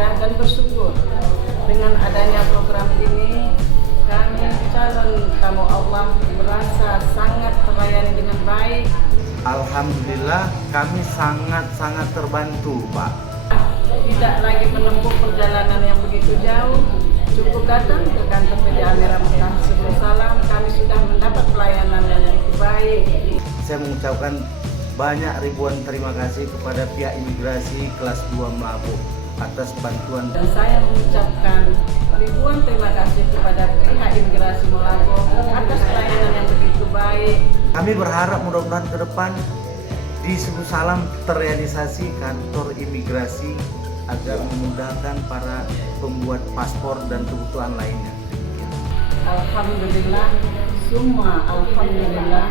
bahagia dan bersyukur dengan adanya program ini. Kami calon tamu Allah merasa sangat terlayani dengan baik. Alhamdulillah kami sangat terbantu, Pak. Tidak lagi menempuh perjalanan yang begitu jauh, cukup datang ke kantor PDA Merah Mekah Sebelum Salam. Kami sudah mendapat pelayanan yang begitu baik. Saya mengucapkan banyak ribuan terima kasih kepada pihak imigrasi kelas 2 Melabuh atas bantuan. Dan saya mengucapkan ribuan terima kasih kepada pihak imigrasi Melabuh atas pelayanan yang begitu baik. Kami berharap mudah-mudahan ke depan di Sebelum Salam terrealisasi kantor imigrasi agar memudahkan para pembuat paspor dan kebutuhan lainnya. Alhamdulillah, semua alhamdulillah.